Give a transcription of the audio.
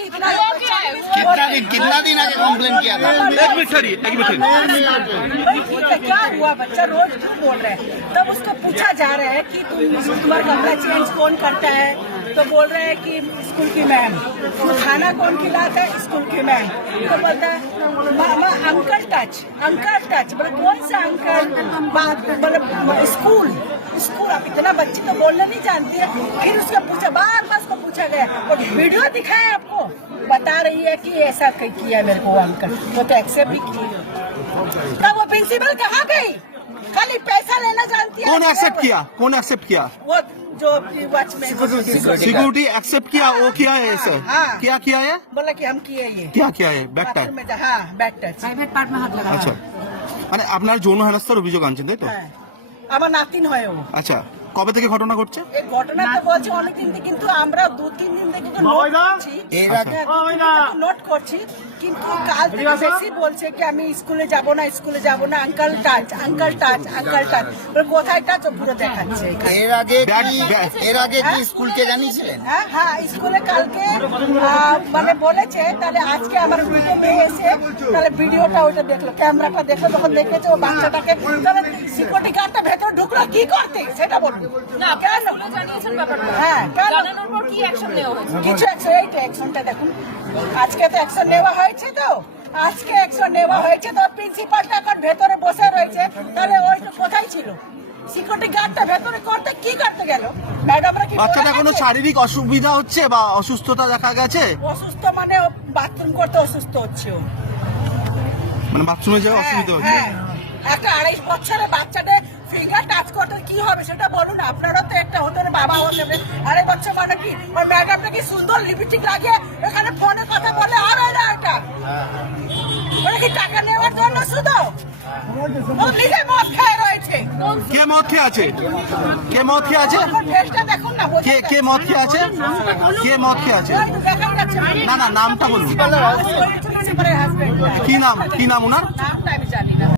बेटी इतना कितना दिन आगे कंप्लेन किया था? एक मिनट सर, एक मिनट। क्या हुआ, बच्चा रोज बोल रहे हैं। तब उसको पूछा जा रहा है कि तुम्हारा कपड़ा चेंज कौन करता है, तो बोल रहे हैं कि स्कूल की मैम। तो खाना कौन खिलाता है, स्कूल की मैम। तो बोलता है मामा अंकल टच बोले कौन सा अंकल, बात बोले स्कूल। आप इतना बच्ची तो बोलना नहीं जानती है। फिर उसको पूछा, बार उसको पूछा गया और वीडियो दिखाया आपको, बता रही है कि ऐसा किया मेरे को अंकल। वो तो एक्सेप्ट भी किया। तब वो प्रिंसिपल कहाँ गई, खाली पैसा लेना जानती है। कौन एक्सेप्ट किया? वो जो वॉचमैन सिक्योरिटी एक्सेप्ट किया, वो किया है सर? हाँ। क्या किया है? बोला कि हम किए ये क्या किया है? Back touch. हाँ, बैक টাচ। আচ্ছা, মানে আপনার যৌন হেনস্থার অভিযোগ আনছেন তাই তো? হ্যাঁ, আমার নাতিন হয় ও। আচ্ছা, কবে থেকে ঘটনা ঘটছে? এই ঘটনা তো বলছি অনেকদিন থেকে, কিন্তু আমরা 2-3 দিন থেকে নোট করছি, কিন্তু কাল থেকে বেশি বলছে কি আমি স্কুলে যাব না, আঙ্কাল টাচ কোথায় টাচ পুরো দেখাচ্ছে। এর আগে কি স্কুলকে জানিয়েছিলেন? হ্যাঁ, স্কুলে কালকে মানে বলেছে, তাহলে আজকে আমার দুটো মেয়ে এসে তাহলে ভিডিওটা ওইটা দেখলো, ক্যামেরাটা দেখলো, তখন দেখেছে ও বাচ্চাটাকে, তাহলে সিকিউরিটি গার্ডটা ভেতর ঢুকলো কি করতে সেটা বলবো। কেন জানিয়েছেন ব্যাপারটা? হ্যাঁ, জানানোর পর কি অ্যাকশন নেওয়া হয়েছে? কিছু অ্যাকশন, এইটা অ্যাকশনটা দেখুন, আজকে তো অ্যাকশন নেওয়া হয়েছে, তো প্রিন্সিপালটা এখন ভেতরে বসে রয়েছে, তাহলে ওই তো কোথায় ছিল সিকিউরিটি গার্ডটা, ভেতরে করতে কি করতে গেল ম্যাডামরা? কি বাচ্চাটা কোনো শারীরিক অসুবিধা হচ্ছে বা অসুস্থতা দেখা গেছে? অসুস্থ মানে বাথরুম করতে অসুস্থ হচ্ছে ও, মানে বাথরুমে যাওয়া অসুবিধা হচ্ছে? হ্যাঁ, একটা 2.5 বছরের বাচ্চাদের ফিঙ্গার টাচ করতে কি হবে সেটা বলুন। আপনারা তো একটা হতে বাবা হতে 2.5 বছর মানে কি, ওই ম্যাডামটা কি সুন্দর লিপস্টিক লাগিয়ে এখানে ফোনে কথা বলে, আর এটা ওরা কি টাকা নেওয়ার জন্য শুধু ও নিজে মদ খেয়ে রয়েছে। কে মদ খেয়ে আছে? ফেসটা দেখুন না, কে মদ খেয়ে আছে? দেখাই যাচ্ছে না, নামটা বলুন। হাজবেন্ড কি নাম ওনার? নামটা